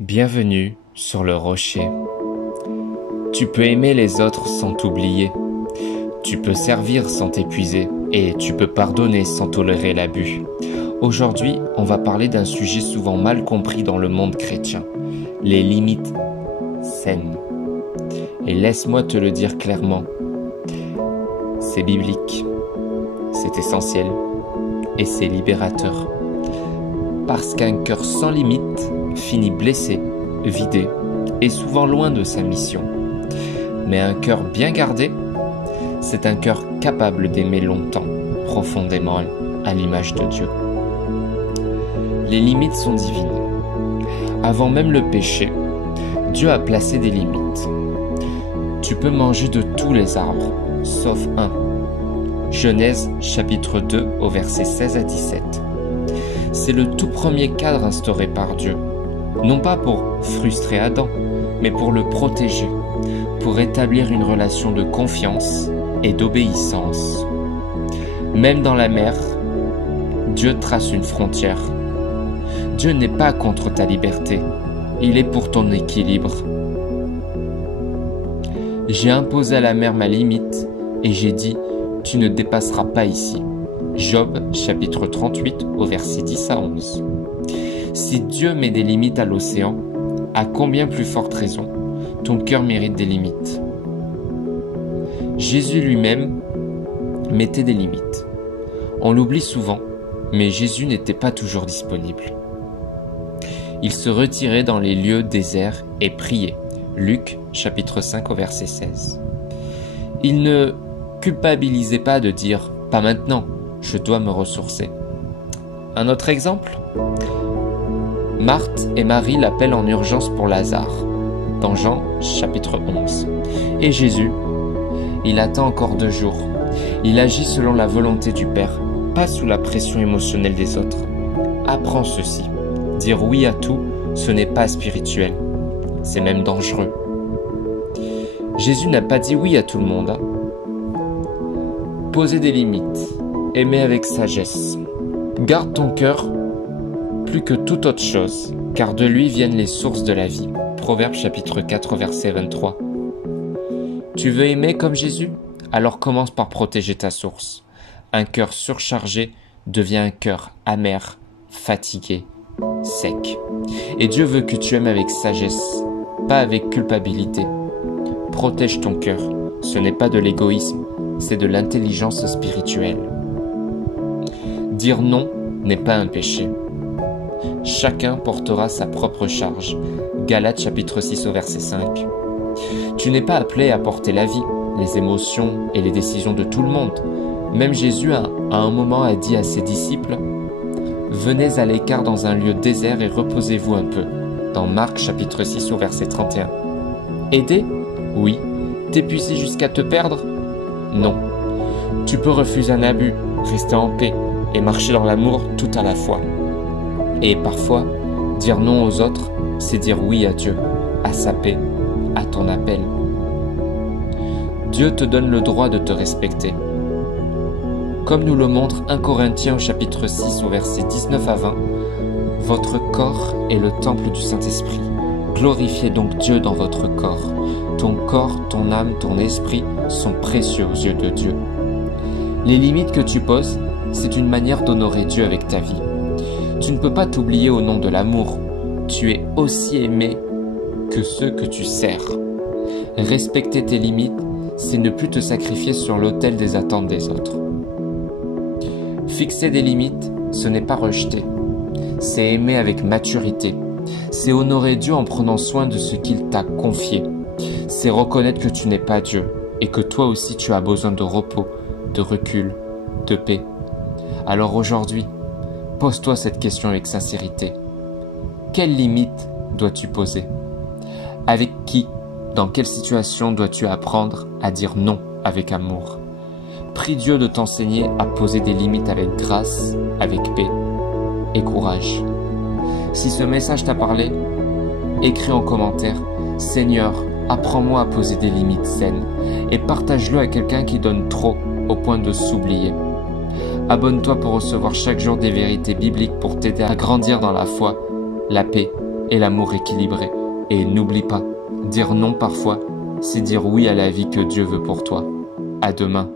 Bienvenue sur le rocher. Tu peux aimer les autres sans t'oublier. Tu peux servir sans t'épuiser. Et tu peux pardonner sans tolérer l'abus. Aujourd'hui, on va parler d'un sujet souvent mal compris dans le monde chrétien. Les limites saines. Et laisse-moi te le dire clairement. C'est biblique. C'est essentiel. Et c'est libérateur. Parce qu'un cœur sans limite finit blessé, vidé et souvent loin de sa mission. Mais un cœur bien gardé, c'est un cœur capable d'aimer longtemps, profondément à l'image de Dieu. Les limites sont divines. Avant même le péché, Dieu a placé des limites. Tu peux manger de tous les arbres, sauf un. Genèse chapitre 2 au verset 16 à 17. C'est le tout premier cadre instauré par Dieu. Non pas pour frustrer Adam, mais pour le protéger, pour établir une relation de confiance et d'obéissance. Même dans la mer, Dieu trace une frontière. Dieu n'est pas contre ta liberté, il est pour ton équilibre. J'ai imposé à la mer ma limite et j'ai dit, tu ne dépasseras pas ici. Job chapitre 38 au verset 10 à 11. Si Dieu met des limites à l'océan, à combien plus forte raison, ton cœur mérite des limites. Jésus lui-même mettait des limites. On l'oublie souvent, mais Jésus n'était pas toujours disponible. Il se retirait dans les lieux déserts et priait. Luc chapitre 5 au verset 16. Il ne culpabilisait pas de dire « pas maintenant, je dois me ressourcer ». Un autre exemple ? Marthe et Marie l'appellent en urgence pour Lazare, dans Jean chapitre 11. Et Jésus, il attend encore 2 jours. Il agit selon la volonté du Père, pas sous la pression émotionnelle des autres. Apprends ceci. Dire oui à tout, ce n'est pas spirituel. C'est même dangereux. Jésus n'a pas dit oui à tout le monde. Poser des limites. Aimer avec sagesse. Garde ton cœur plus que toute autre chose, car de lui viennent les sources de la vie. Proverbe chapitre 4, verset 23. Tu veux aimer comme Jésus? Alors commence par protéger ta source. Un cœur surchargé devient un cœur amer, fatigué, sec. Et Dieu veut que tu aimes avec sagesse, pas avec culpabilité. Protège ton cœur. Ce n'est pas de l'égoïsme, c'est de l'intelligence spirituelle. Dire non n'est pas un péché. Chacun portera sa propre charge. Galates chapitre 6 au verset 5. Tu n'es pas appelé à porter la vie, les émotions et les décisions de tout le monde. Même Jésus à un moment a dit à ses disciples « Venez à l'écart dans un lieu désert et reposez-vous un peu » dans Marc chapitre 6 au verset 31. Aider? Oui. T'épuiser jusqu'à te perdre? Non. Tu peux refuser un abus, rester en paix et marcher dans l'amour tout à la fois. Et parfois, dire non aux autres, c'est dire oui à Dieu, à sa paix, à ton appel. Dieu te donne le droit de te respecter. Comme nous le montre 1 Corinthiens au chapitre 6 au verset 19 à 20, votre corps est le temple du Saint-Esprit. Glorifiez donc Dieu dans votre corps. Ton corps, ton âme, ton esprit sont précieux aux yeux de Dieu. Les limites que tu poses, c'est une manière d'honorer Dieu avec ta vie. Tu ne peux pas t'oublier au nom de l'amour. Tu es aussi aimé que ceux que tu sers. Respecter tes limites, c'est ne plus te sacrifier sur l'autel des attentes des autres. Fixer des limites, ce n'est pas rejeter. C'est aimer avec maturité. C'est honorer Dieu en prenant soin de ce qu'il t'a confié. C'est reconnaître que tu n'es pas Dieu et que toi aussi tu as besoin de repos, de recul, de paix. Alors aujourd'hui, pose-toi cette question avec sincérité. Quelles limites dois-tu poser? Avec qui, dans quelle situation dois-tu apprendre à dire non avec amour? Prie Dieu de t'enseigner à poser des limites avec grâce, avec paix et courage. Si ce message t'a parlé, écris en commentaire « Seigneur, apprends-moi à poser des limites saines » et partage-le à quelqu'un qui donne trop au point de s'oublier. Abonne-toi pour recevoir chaque jour des vérités bibliques pour t'aider à grandir dans la foi, la paix et l'amour équilibré. Et n'oublie pas, dire non parfois, c'est dire oui à la vie que Dieu veut pour toi. À demain.